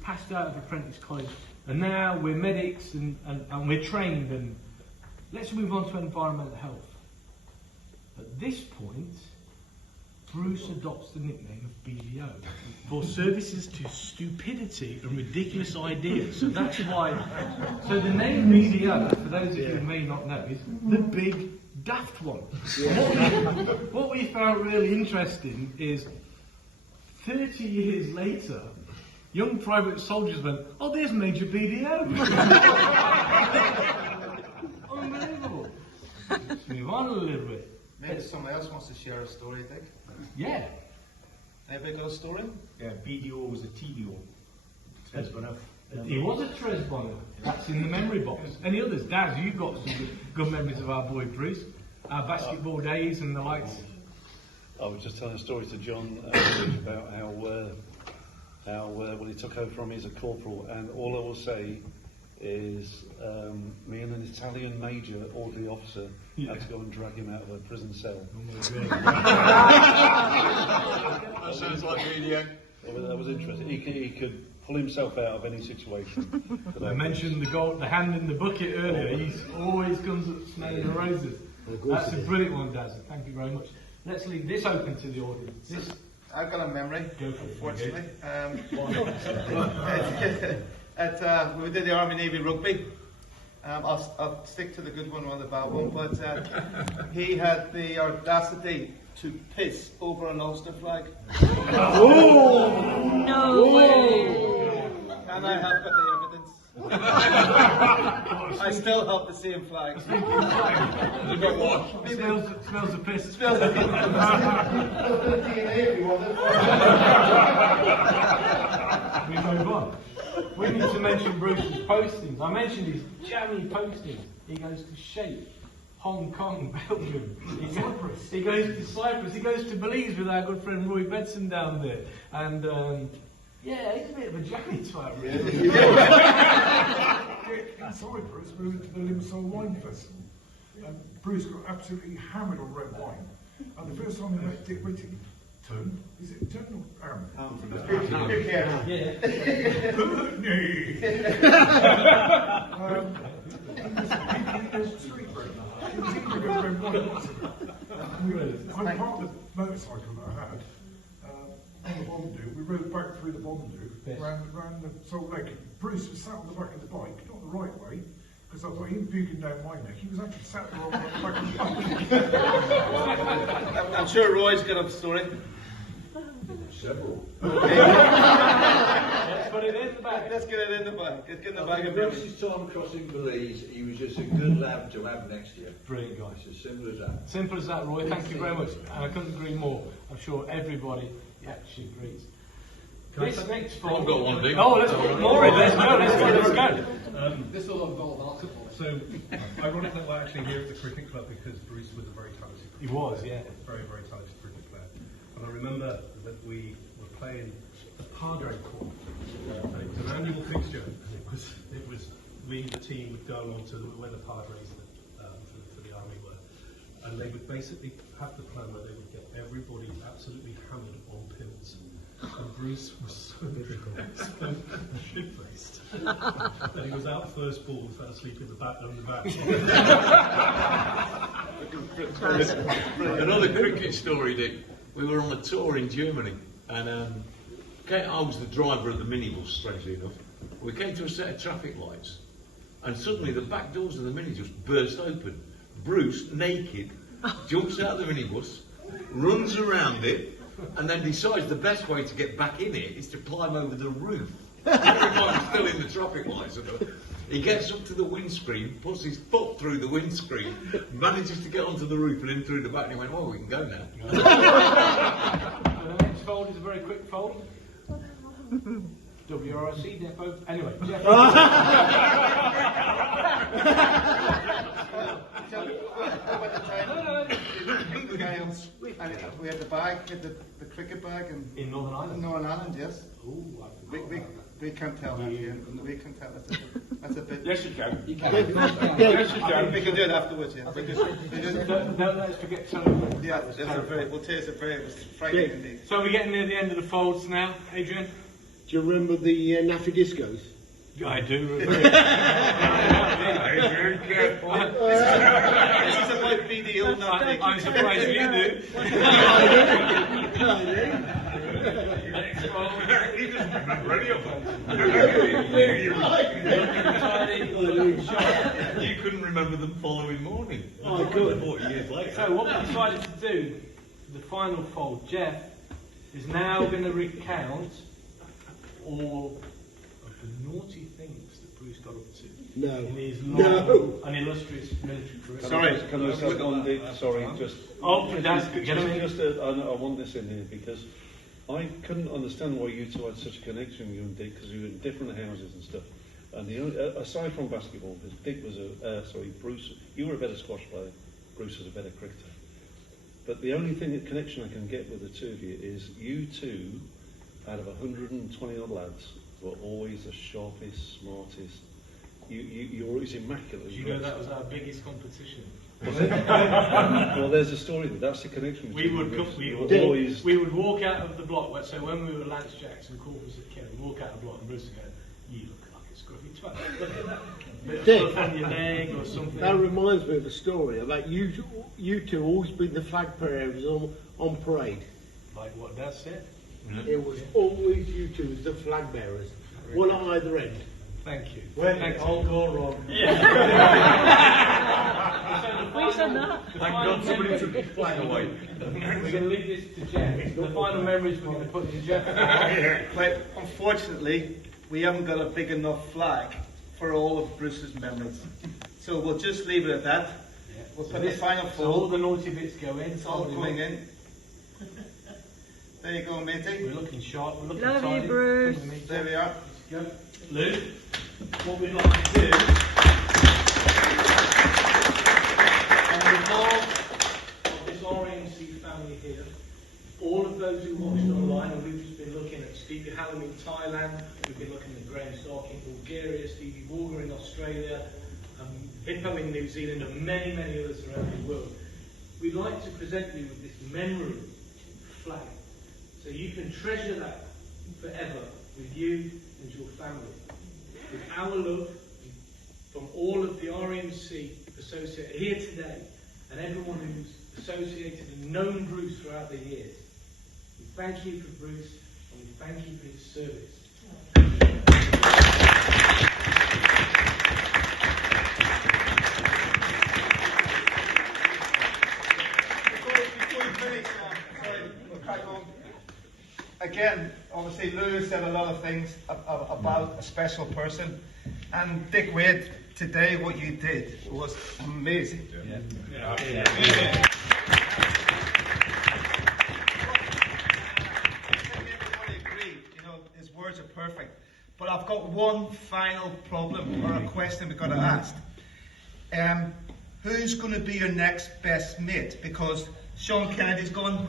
passed out of apprentice college, and now we're medics and we're trained. And let's move on to environmental health. At this point, Bruce adopts the nickname of BDO for services to stupidity and ridiculous ideas. So that's why. So the name BDO, for those of you who may not know, is the big daft one. What we found really interesting is 30 years later, young private soldiers went, "Oh, there's Major BDO." Unbelievable. Let's move on a little bit. Maybe someone else wants to share a story, Dick. Yeah. Anybody got a story? Yeah, BDO was a TDO. He was a Tresbonner. That's in the memory box. Any others? Dad, you've got some good memories of our boy Bruce, our basketball days and the likes. I was just telling a story to John about how when he took over from me as a corporal, and all I will say is me and an Italian major, orderly officer, had to go and drag him out of a prison cell. That sounds like BDO. Well, that was interesting. He could pull himself out of any situation. I mentioned the hand in the bucket earlier. He always comes up smelling the roses. That's a brilliant one, Daz. Thank you very much. Let's leave this open to the audience. I've got a memory, unfortunately. We did the Army Navy rugby. I'll stick to the good one rather than the bad one. But he had the audacity to piss over an Ulster flag. Oh! No way! And I have got the evidence. I still have the same flag. Smells of piss. Smells of We move on. We need to mention Bruce's postings. I mentioned his jammy postings. He goes to Shape, Hong Kong, Belgium. He goes to Cyprus. He goes to Belize with our good friend Roy Bedson down there. And yeah, he's a bit of a jammy type, really. In Cyprus, we went to the Limassol Wine Festival. And Bruce got absolutely hammered on red wine. And the first time we met Dick Whitting, is it Tun or Aaron? Yeah. He was street bread. He was eating red wine. I parked the motorcycle that I had on the Bombadoo. We rode back through the Bombadoo, round the Salt Lake. Bruce was sat on the back of the bike, not the right way, because I thought he was puking down my neck. He was actually sat there on the back of the bike. I'm sure Roy's got a story. Several. Okay. Let's put it in the bag. Let's get it in the bag. Let's get in the bag of Bruce's time crossing Belize, he was just a good lad to have next year. Brilliant, guys. It's as simple as that. Simple as that, Roy. Thank you very much. And I couldn't agree more. I'm sure everybody actually agrees. This next I've got one thing. Oh, let's put more in. Let's go. This will involve basketball. So, ironically, we're actually here at the cricket club because Bruce was a very talented He was, yeah. very, very talented cricket player. And I remember that we were playing the Padre Court. And it was an annual fixture. And it was we, the team, would go along to where the Padres for the army were. And they would basically have the plan where they would get everybody absolutely hammered on pills. And Bruce was so shit-faced that he was out first ball and fell asleep in the back on the back. Another cricket story, Dick. We were on a tour in Germany, and I was the driver of the minibus, strangely enough. We came to a set of traffic lights, and suddenly the back doors of the mini just burst open. Bruce, naked, jumps out of the minibus, runs around it, and then decides the best way to get back in it is to climb over the roof. Everyone's still in the traffic lights. He gets up to the windscreen, puts his foot through the windscreen, manages to get onto the roof and in through the back, and he went, "Well, we can go now." The next fold is a very quick fold. WRC depot. Anyway, Jeff. We had the bag, the cricket bag in Northern Ireland. Northern Ireland, yes. Ooh, we can't tell that here. We can tell that's a bit. Yes, you can. You can. Yes, you can. We can do it afterwards. Yeah. Don't let's forget to. Yeah, we'll taste it very. It was frightening indeed. So we're getting near the end of the folds now, Adrian. Do you remember the Naffy Discos? I do remember. Very careful. This is about BDO, not Nick. I'm surprised you do. He doesn't remember any of them. You couldn't remember them following morning. I could. 40 years later. So what we decided to do, the final fold, Jeff is now going to recount all of the naughty things that Bruce got up to No. in his long and illustrious military career. Sorry. Can I say one thing? Sorry, just... Oh, that's good. Get him in. I want this in here because I couldn't understand why you two had such a connection, you and Dick, because you were in different houses and stuff. And the only, aside from basketball, because Dick was Bruce, you were a better squash player, Bruce was a better cricketer. But the only connection I can get with the two of you is you two, out of 120 odd lads, were always the sharpest, smartest. You're always immaculate. You know that was our biggest competition. Well, there's a story there. That's the connection. We would walk out of the block. So when we were Lance Jacks and Corpus at Kent, we'd walk out of the block and Bruce would go, "You look like a scruffy twat. Look at that. Bit of Dick, fluff on your leg or something." That reminds me of a story about you two always being the flag bearers on parade. Like what Dad said. It was always you two as the flag bearers, one on either end. Thank you. Where did it all go wrong? We said that. Thank God somebody took his flag away. We're going to leave this to Jeff. The final memories we're going to put in Jeff. But unfortunately, we haven't got a big enough flag for all of Bruce's memories. So we'll just leave it at that. We'll put the final So all fold. the naughty bits go in. It's all going in. There you go, matey. We're looking sharp. We're looking Love you, tidy. Bruce. Come with me, There we are. Go. Lou, what we'd like to do on behalf of this RMC family here, all of those who watched online, and we've just been looking at Stevie Hallam in Thailand, we've been looking at Graham Stark in Bulgaria, Stevie Walker in Australia, Hippo in New Zealand, and many, many others around the world. We'd like to present you with this memory flag, so you can treasure that forever with you and your family. With our love from all of the RMC associated here today, and everyone who's associated and known Bruce throughout the years. We thank you for Bruce, and we thank you for his service. Before we finish, sorry, we'll crack on. Again, obviously Lou said a lot of things about a special person, and Dick Wade, today what you did was amazing. I think everybody agreed, his words are perfect. But I've got one final problem or a question we've got to ask. Who's going to be your next best mate? Because Sean Kennedy's gone.